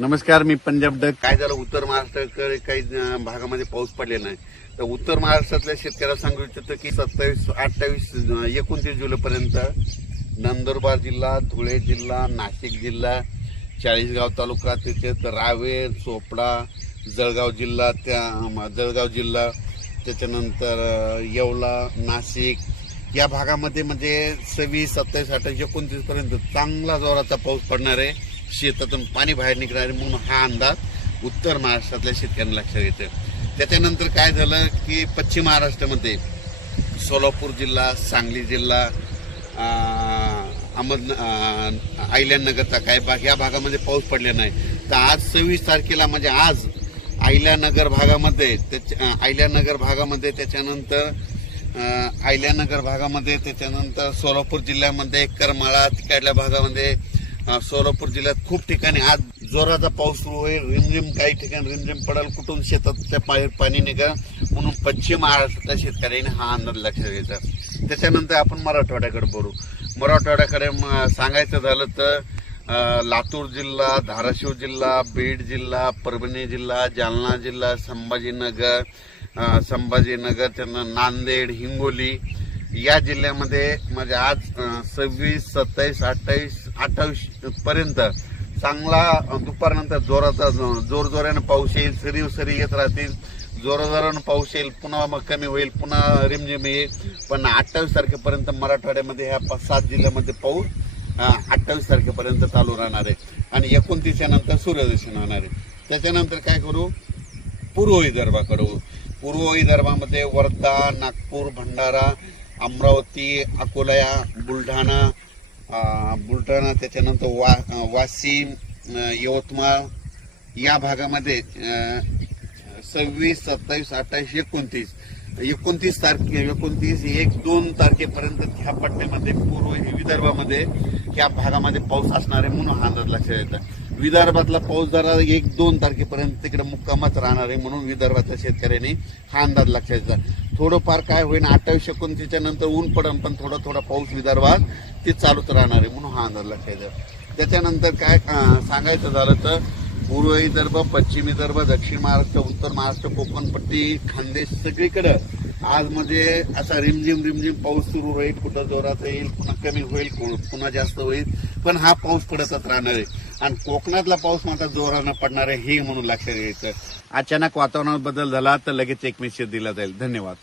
नमस्कार, मी पंजाब डक. काय झालं, उत्तर महाराष्ट्राकडे काही भागामध्ये पाऊस पडलेला नाही. तर उत्तर महाराष्ट्रातल्या शेतकऱ्याला सांगू इच्छितो की 27, 28, 29 जुलैपर्यंत नंदुरबार जिल्हा, धुळे जिल्हा, नाशिक जिल्हा, चाळीसगाव तालुका, त्याच्यात रावेर, चोपडा, जळगाव जिल्हा, त्याच्यानंतर येवला, नाशिक या भागामध्ये म्हणजे 26, 27, 28, 29 पर्यंत चांगला जोराचा पाऊस पडणार आहे. शेतातून पाणी बाहेर निघणार आहे म्हणून हा अंदाज उत्तर महाराष्ट्रातल्या शेतकऱ्यांना लक्षात येतो. त्याच्यानंतर काय झालं की पश्चिम महाराष्ट्रामध्ये सोलापूर जिल्हा, सांगली जिल्हा, अहिल्यानगरचा काही भाग या भागामध्ये पाऊस पडले नाही. तर आज 26 तारखेला म्हणजे आज अहिल्यानगर भागामध्ये त्याच्यानंतर सोलापूर जिल्ह्यामध्ये करमाळा तिकडल्या भागामध्ये सोलापूर जिल्ह्यात खूप ठिकाणी आज जोराचा पाऊस सुरू होईल. रिमझिम काही ठिकाणी रिमझिम पडेल, कुठून शेताच्या बाहेर पाणी निघा म्हणून पश्चिम महाराष्ट्रातल्या शेतकऱ्यांनी हा अंदाज लक्षात घ्यायचा. त्याच्यानंतर आपण मराठवाड्याकडे बोलू. मराठवाड्याकडे सांगायचं झालं तर लातूर जिल्हा, धाराशिव जिल्हा, बीड जिल्हा, परभणी जिल्हा, जालना जिल्हा, संभाजीनगर, त्यांना नांदेड, हिंगोली या जिल्ह्यामध्ये म्हणजे आज 26, 27, 28 पर्यंत चांगला दुपारनंतर जोरजोरानं पाऊस येईल. सरी येत राहतील, जोराजोरानं पाऊस येईल, पुन्हा मग कमी होईल, पुन्हा रिमझिम येईल. पण 28 तारखेपर्यंत मराठवाड्यामध्ये ह्या 5-7 जिल्ह्यामध्ये पाऊस 28 तारखेपर्यंत चालू राहणार आहे आणि 29 नंतर सूर्यदर्शन होणार आहे. त्याच्यानंतर काय करू, पूर्व विदर्भाकडे. पूर्व विदर्भामध्ये वर्धा, नागपूर, भंडारा, अमरावती, अकोला, बुलढाणा, त्याच्यानंतर वाशिम, यवतमाळ या भागामध्ये 26, 27, 28, 29 तारखे 1-2 तारखेपर्यंत ह्या पट्ट्यामध्ये पूर्व विदर्भामध्ये ह्या भागामध्ये पाऊस असणार आहे म्हणून हा अंदाज लक्षात येतात. विदर्भातला पाऊस जरा 1-2 तारखेपर्यंत तिकडे मुक्कामाच राहणार आहे म्हणून विदर्भातल्या शेतकऱ्यांनी हा अंदाज लक्षात येतात. थोडंफार काय होईल 28-29 नंतर ऊन पडेल, पण थोडा पाऊस विदर्भात ते चालूच राहणार आहे म्हणून हा अंदाज लक्षात येतात. त्याच्यानंतर काय सांगायचं झालं तर पूर्व विदर्भ, पश्चिम विदर्भ, दक्षिण महाराष्ट्र, उत्तर महाराष्ट्र, कोकणपट्टी, खानदेश सगळीकडे आज म्हणजे असा रिमझिम पाऊस सुरू होईल. कुठं जोरात येईल, पुन्हा कमी होईल, पुन्हा जास्त होईल, पण हा पाऊस पडतच राहणार आहे. आणि कोकणातला पाऊस मात्र जोरानं पडणार आहे हे म्हणून लक्षात घ्यायचं. अचानक वातावरणात बदल झाला तर लगेच एक मेसेज दिला जाईल. धन्यवाद.